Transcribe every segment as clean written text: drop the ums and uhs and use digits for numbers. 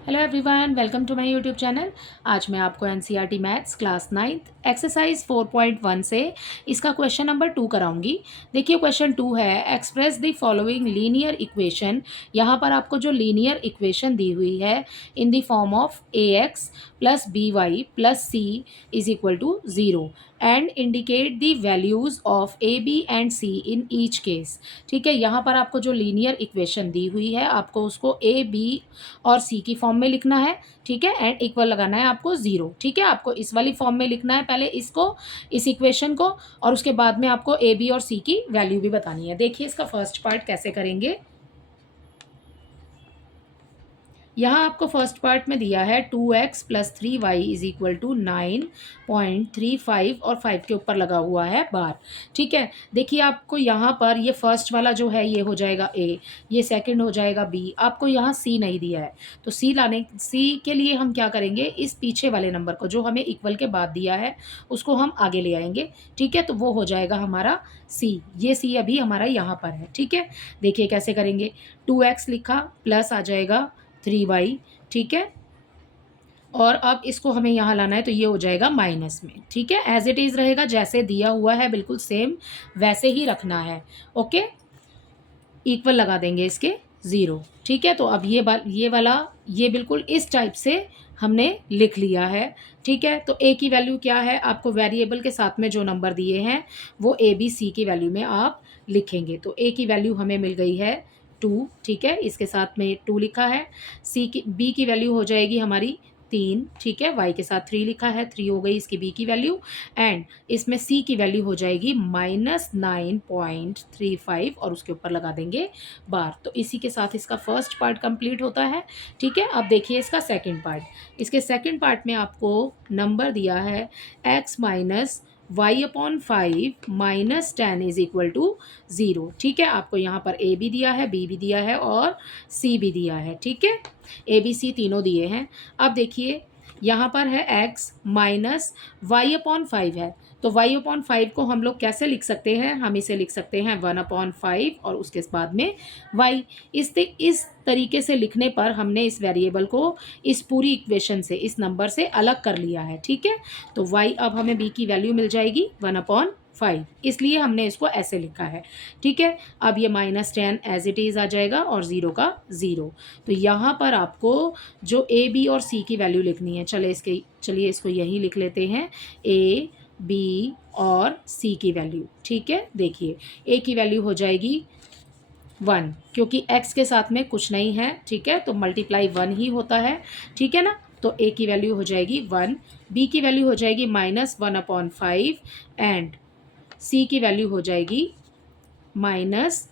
Hello everyone, welcome to my YouTube channel. आज मैं आपको NCERT maths class 9th exercise 4.1 से इसका क्वेश्चन नंबर 2 कराऊंगी। देखिए क्वेश्चन 2 है, express the following linear equation. यहाँ पर आपको जो लीनियर इक्वेशन दी हुई है in the form of a x plus b y plus c is equal to 0 and indicate the values of a b and c in each case. ठीक है, यहाँ पर आपको जो लीनियर इक्वेशन दी हुई है आपको उसको ए बी और सी की फॉर्म में लिखना है। ठीक है, एंड इक्वल लगाना है आपको 0। ठीक है, आपको इस वाली फॉर्म में लिखना है पहले इसको, इस इक्वेशन को, और उसके बाद में आपको ए बी और सी की वैल्यू भी बतानी है। देखिए इसका फर्स्ट पार्ट कैसे करेंगे। यहाँ आपको फर्स्ट पार्ट में दिया है 2x plus 3y is equal to 9.35 और 5 के ऊपर लगा हुआ है बार। ठीक है, देखिए आपको यहाँ पर ये फर्स्ट वाला जो है ये हो जाएगा a, ये सेकंड हो जाएगा b, आपको यहाँ c नहीं दिया है। तो c के लिए हम क्या करेंगे, इस पीछे वाले नंबर को जो हमें इक्वल के बाद दिया है उसको हम आगे ले आएंगे। ठीक है, तो वो हो जाएगा हमारा c, ये c अभी हमारा यहाँ पर है। ठीक है, देखिए कैसे करेंगे। 2x लिखा प्लस आ जाएगा 3y। ठीक है, और अब इसको हमें यहाँ लाना है तो ये हो जाएगा माइनस में। ठीक है, एज इट इज़ रहेगा, जैसे दिया हुआ है बिल्कुल सेम वैसे ही रखना है। ओके, इक्वल लगा देंगे इसके 0। ठीक है, तो अब ये वाला ये बिल्कुल इस टाइप से हमने लिख लिया है। ठीक है, तो ए की वैल्यू क्या है, आपको वेरिएबल के साथ में जो नंबर दिए हैं वो ए बी सी की वैल्यू में आप लिखेंगे। तो ए की वैल्यू हमें मिल गई है 2। ठीक है, इसके साथ में 2 लिखा है। बी की वैल्यू हो जाएगी हमारी 3। ठीक है, वाई के साथ 3 लिखा है, 3 हो गई इसकी बी की वैल्यू। एंड इसमें सी की वैल्यू हो जाएगी -9.35 और उसके ऊपर लगा देंगे बार। तो इसी के साथ इसका फर्स्ट पार्ट कंप्लीट होता है। ठीक है, अब देखिए इसका सेकंड पार्ट। इसके सेकंड पार्ट में आपको नंबर दिया है x minus y upon 5 minus 10 is equal to 0। ठीक है, आपको यहाँ पर a भी दिया है, b भी दिया है और c भी दिया है। ठीक है, a b c तीनों दिए हैं। अब देखिए यहाँ पर है x माइनस वाई अपॉन 5 है, तो y अपॉन 5 को हम लोग कैसे लिख सकते हैं, हम इसे लिख सकते हैं 1 अपॉन 5 और उसके बाद में y। इस तरीके से लिखने पर हमने इस वेरिएबल को इस पूरी इक्वेशन से, इस नंबर से अलग कर लिया है। ठीक है, तो y अब हमें b की वैल्यू मिल जाएगी 1 अपॉन 5, इसलिए हमने इसको ऐसे लिखा है। ठीक है, अब ये -10 एज इट इज़ आ जाएगा और 0 का 0। तो यहाँ पर आपको जो ए बी और सी की वैल्यू लिखनी है, चलिए इसको यहीं लिख लेते हैं, ए बी और सी की वैल्यू। ठीक है, देखिए ए की वैल्यू हो जाएगी 1, क्योंकि x के साथ में कुछ नहीं है। ठीक है, तो मल्टीप्लाई 1 ही होता है। ठीक है ना, तो a की वैल्यू हो जाएगी 1, b की वैल्यू हो जाएगी -1 अपॉन 5 एंड c की वैल्यू हो जाएगी -10।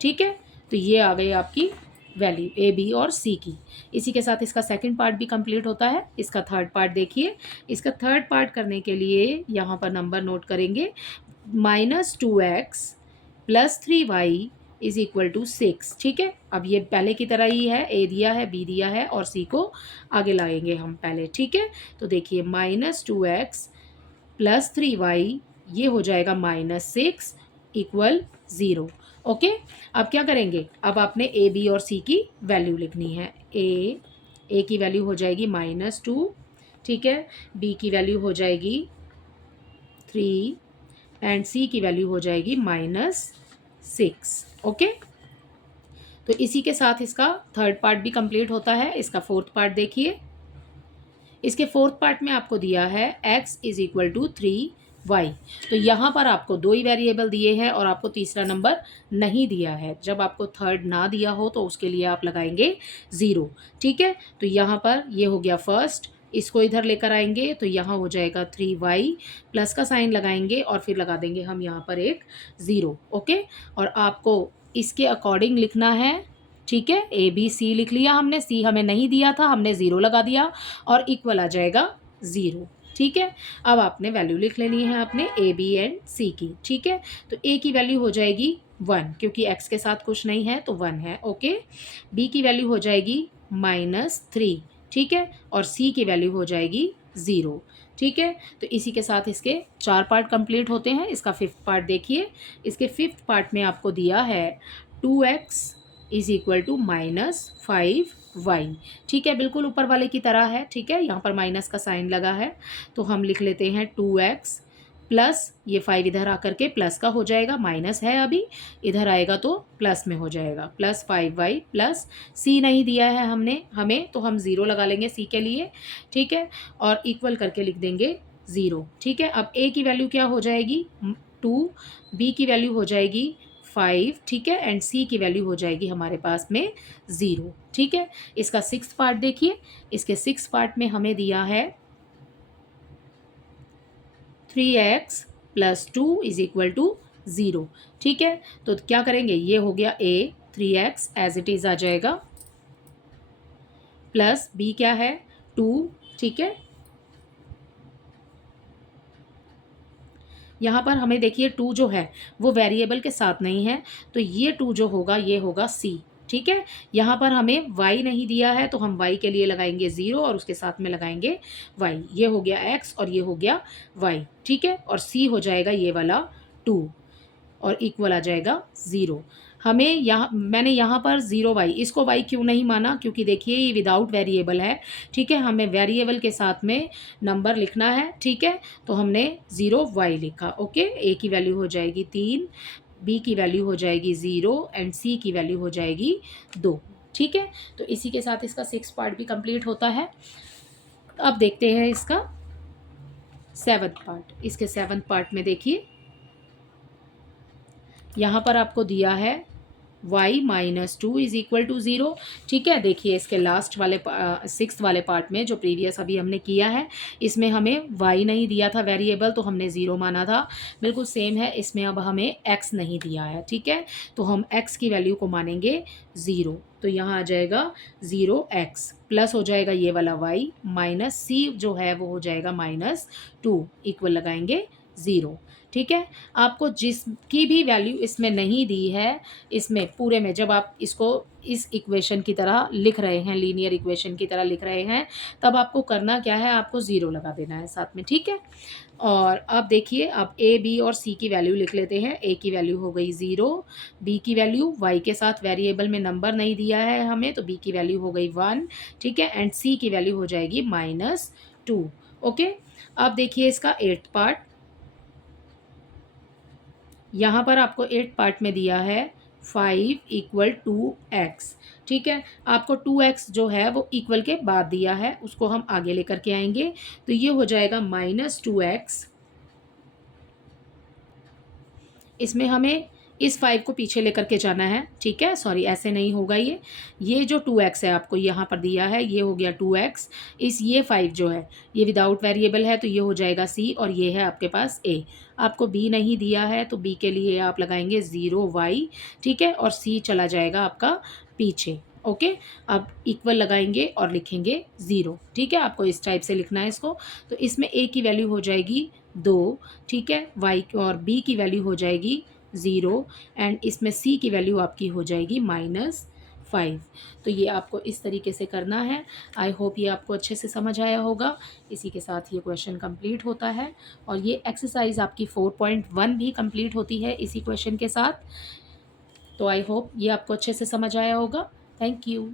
ठीक है, तो ये आ गई आपकी वैल्यू ए बी और सी की। इसी के साथ इसका सेकंड पार्ट भी कंप्लीट होता है। इसका थर्ड पार्ट देखिए। इसका थर्ड पार्ट करने के लिए यहाँ पर नंबर नोट करेंगे, -2x plus 3y is equal to 6। ठीक है, अब ये पहले की तरह ही है, ए दिया है, बी दिया है और सी को आगे लाएंगे हम पहले। ठीक है, तो देखिए -2x प्लस 3y ये हो जाएगा -6 इक्वल 0। ओके, अब क्या करेंगे, अब आपने ए बी और सी की वैल्यू लिखनी है। ए की वैल्यू हो जाएगी -2। ठीक है, बी की वैल्यू हो जाएगी 3 एंड सी की वैल्यू हो जाएगी -6। ओके, तो इसी के साथ इसका थर्ड पार्ट भी कंप्लीट होता है। इसका फोर्थ पार्ट देखिए। इसके फोर्थ पार्ट में आपको दिया है x is equal to 3y। तो यहाँ पर आपको 2 ही वेरिएबल दिए हैं और आपको तीसरा नंबर नहीं दिया है। जब आपको थर्ड ना दिया हो तो उसके लिए आप लगाएंगे 0। ठीक है, तो यहाँ पर ये हो गया फर्स्ट, इसको इधर लेकर आएंगे तो यहाँ हो जाएगा 3y, प्लस का साइन लगाएंगे और फिर लगा देंगे हम यहाँ पर एक 0। ओके, और आपको इसके अकॉर्डिंग लिखना है। ठीक है, ए बी सी लिख लिया हमने, सी हमें नहीं दिया था, हमने 0 लगा दिया और इक्वल आ जाएगा 0। ठीक है, अब आपने वैल्यू लिख लेनी है अपने ए बी एंड सी की। ठीक है, तो ए की वैल्यू हो जाएगी 1, क्योंकि x के साथ कुछ नहीं है तो 1 है। ओके, बी की वैल्यू हो जाएगी -3। ठीक है, और सी की वैल्यू हो जाएगी 0। ठीक है, तो इसी के साथ इसके 4 पार्ट कंप्लीट होते हैं। इसका फिफ्थ पार्ट देखिए। इसके फिफ्थ पार्ट में आपको दिया है 2x is equal to -5y। ठीक है, बिल्कुल ऊपर वाले की तरह है। ठीक है, यहाँ पर माइनस का साइन लगा है तो हम लिख लेते हैं 2x प्लस ये 5 इधर आकर के प्लस का हो जाएगा, माइनस है अभी, इधर आएगा तो प्लस में हो जाएगा, प्लस 5y प्लस c नहीं दिया है हमने हमें, तो हम 0 लगा लेंगे c के लिए। ठीक है, और इक्वल करके लिख देंगे 0। ठीक है, अब a की वैल्यू क्या हो जाएगी 2, b की वैल्यू हो जाएगी 5। ठीक है, एंड c की वैल्यू हो जाएगी हमारे पास में 0। ठीक है, इसका 6th पार्ट देखिए, इसके 6th पार्ट में हमें दिया है 3x plus 2 is equal to 0। ठीक है, तो क्या करेंगे, ये हो गया a, 3x as it is आ जाएगा, प्लस b क्या है 2। ठीक है, यहाँ पर हमें देखिए 2 जो है वो वेरिएबल के साथ नहीं है, तो ये 2 जो होगा ये होगा c। ठीक है, यहाँ पर हमें y नहीं दिया है तो हम y के लिए लगाएंगे 0 और उसके साथ में लगाएंगे y। ये हो गया x और ये हो गया y। ठीक है, और c हो जाएगा ये वाला 2 और इक्वल आ जाएगा 0। हमें यहाँ मैंने यहाँ पर 0y, इसको y क्यों नहीं माना, क्योंकि देखिए ये विदाउट वेरिएबल है। ठीक है, हमें वेरिएबल के साथ में नंबर लिखना है। ठीक है, तो हमने 0y लिखा। ओके, a की वैल्यू हो जाएगी 3, b की वैल्यू हो जाएगी 0 एंड c की वैल्यू हो जाएगी 2। ठीक है, तो इसी के साथ इसका 6 पार्ट भी कंप्लीट होता है। अब देखते हैं इसका 7th पार्ट। इसके 7th पार्ट में देखिए यहाँ पर आपको दिया है y minus 2 is equal to 0। ठीक है, देखिए इसके लास्ट वाले 6th वाले पार्ट में जो प्रीवियस अभी हमने किया है, इसमें हमें y नहीं दिया था वेरिएबल, तो हमने 0 माना था। बिल्कुल सेम है, इसमें अब हमें x नहीं दिया है। ठीक है, तो हम x की वैल्यू को मानेंगे 0, तो यहाँ आ जाएगा 0x प्लस हो जाएगा ये वाला y माइनस c जो है वो हो जाएगा -2, इक्वल लगाएंगे 0। ठीक है, आपको जिसकी भी वैल्यू इसमें नहीं दी है, इसमें पूरे में जब आप इसको इस इक्वेशन की तरह लिख रहे हैं, लीनियर इक्वेशन की तरह लिख रहे हैं, तब आपको करना क्या है, आपको 0 लगा देना है साथ में। ठीक है, और अब देखिए अब a b और c की वैल्यू लिख लेते हैं। a की वैल्यू हो गई 0, b की वैल्यू y के साथ वेरिएबल में नंबर नहीं दिया है हमें, तो b की वैल्यू हो गई 1। ठीक है, एंड c की वैल्यू हो जाएगी -2। ओके, अब देखिए इसका 8th पार्ट। यहाँ पर आपको 8th पार्ट में दिया है 5 इक्वल 2x। ठीक है, आपको 2x जो है वो इक्वल के बाद दिया है, उसको हम आगे लेकर के आएंगे, तो ये हो जाएगा -2x। इसमें हमें इस 5 को पीछे लेकर के जाना है। ठीक है, सॉरी ऐसे नहीं होगा, ये जो 2x है आपको यहाँ पर दिया है, ये हो गया 2x। ये 5 जो है ये विदाउट वेरिएबल है, तो ये हो जाएगा c, और ये है आपके पास a। आपको b नहीं दिया है, तो b के लिए आप लगाएंगे 0y। ठीक है, और c चला जाएगा आपका पीछे। ओके, अब इक्वल लगाएंगे और लिखेंगे 0। ठीक है, आपको इस टाइप से लिखना है इसको। तो इसमें a की वैल्यू हो जाएगी 2। ठीक है, y और b की वैल्यू हो जाएगी 0 एंड इसमें c की वैल्यू आपकी हो जाएगी -5। तो ये आपको इस तरीके से करना है। आई होप ये आपको अच्छे से समझ आया होगा। इसी के साथ ये क्वेश्चन कंप्लीट होता है और ये एक्सरसाइज आपकी 4.1 भी कंप्लीट होती है इसी क्वेश्चन के साथ। तो आई होप ये आपको अच्छे से समझ आया होगा। Thank you.